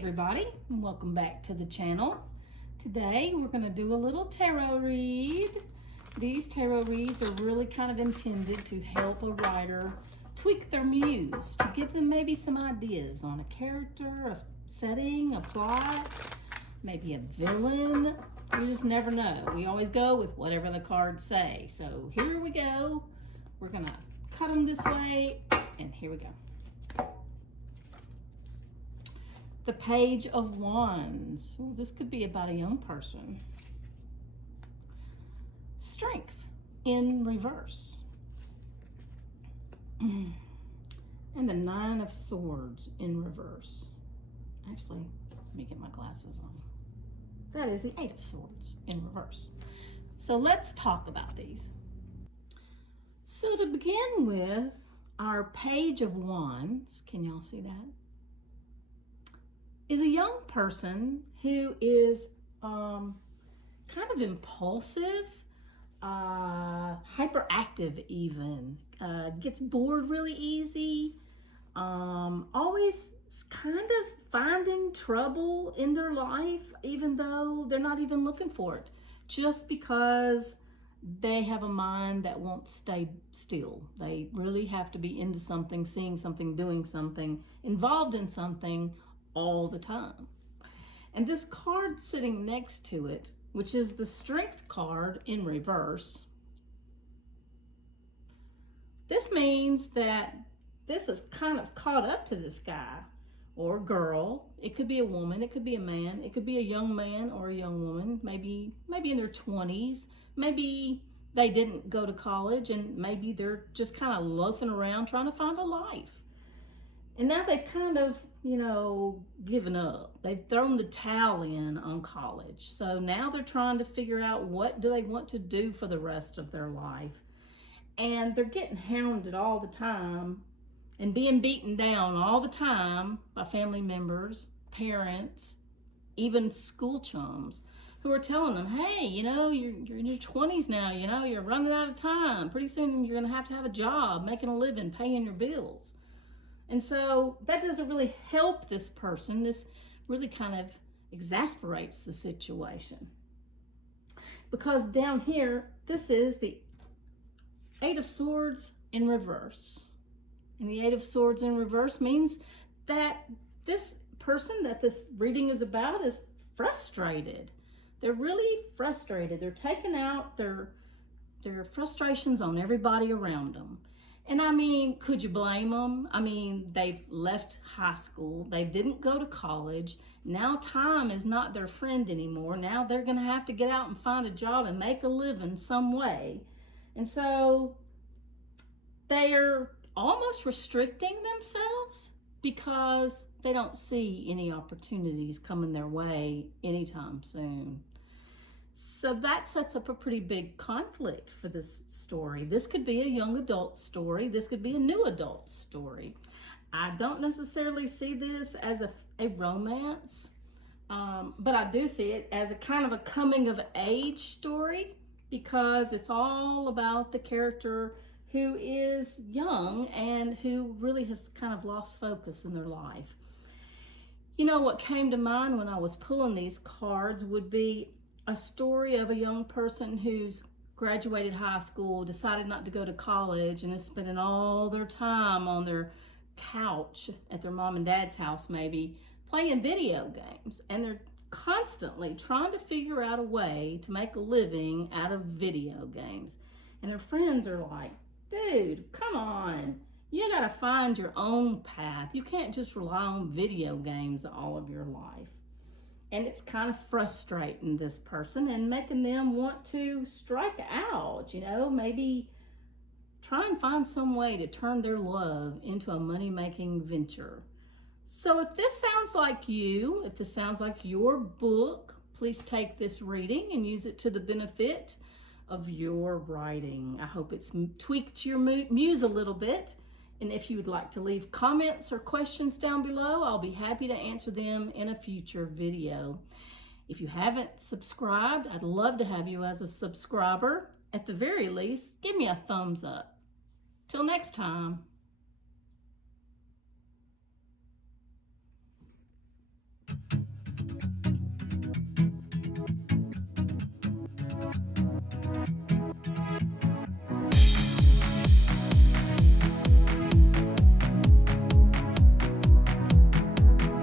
everybody, and welcome back to the channel. Today we're going to do a little tarot read. These tarot reads are really kind of intended to help a writer tweak their muse, to give them maybe some ideas on a character, a setting, a plot, maybe a villain. You just never know. We always go with whatever the cards say. So here we go. We're going to cut them this way, and here we go. The Page of Wands. Well, this could be about a young person. Strength in reverse. And the Nine of Swords in reverse. Actually, let me get my glasses on. That is the Eight of Swords in reverse. So let's talk about these. So to begin with, our Page of Wands, can y'all see that? Is a young person who is kind of impulsive, hyperactive even, gets bored really easy, always kind of finding trouble in their life, even though they're not even looking for it, just because they have a mind that won't stay still. They really have to be into something, seeing something, doing something, involved in something all the time. And this card sitting next to it, which is the Strength card in reverse, this means that this is kind of caught up to this guy or girl. It could be a woman, it could be a man, it could be a young man or a young woman, maybe in their 20s, maybe they didn't go to college and maybe they're just kind of loafing around trying to find a life. And now they've kind of, given up. They've thrown the towel in on college. So now they're trying to figure out what do they want to do for the rest of their life. And they're getting hounded all the time and being beaten down all the time by family members, parents, even school chums who are telling them, hey, you're in your 20s now, you're running out of time. Pretty soon you're going to have a job, making a living, paying your bills. And so that doesn't really help this person. This really kind of exasperates the situation. Because down here, this is the Eight of Swords in reverse. And the Eight of Swords in reverse means that this person that this reading is about is frustrated. They're really frustrated. They're taking out their frustrations on everybody around them. And I mean, could you blame them? I mean, they've left high school. They didn't go to college. Now time is not their friend anymore. Now they're going to have to get out and find a job and make a living some way. And so they are almost restricting themselves because they don't see any opportunities coming their way anytime soon. So that sets up a pretty big conflict for this story. This could be a young adult story. This could be a new adult story. I don't necessarily see this as a romance, but I do see it as a kind of a coming of age story because it's all about the character who is young and who really has kind of lost focus in their life. What came to mind when I was pulling these cards would be a story of a young person who's graduated high school, decided not to go to college, and is spending all their time on their couch at their mom and dad's house, maybe playing video games. And they're constantly trying to figure out a way to make a living out of video games. And their friends are like, dude, come on. You got to find your own path. You can't just rely on video games all of your life. And it's kind of frustrating this person and making them want to strike out, maybe try and find some way to turn their love into a money-making venture. So if this sounds like you, if this sounds like your book, please take this reading and use it to the benefit of your writing. I hope it's tweaked your muse a little bit. And if you would like to leave comments or questions down below, I'll be happy to answer them in a future video. If you haven't subscribed, I'd love to have you as a subscriber. At the very least, give me a thumbs up. Till next time.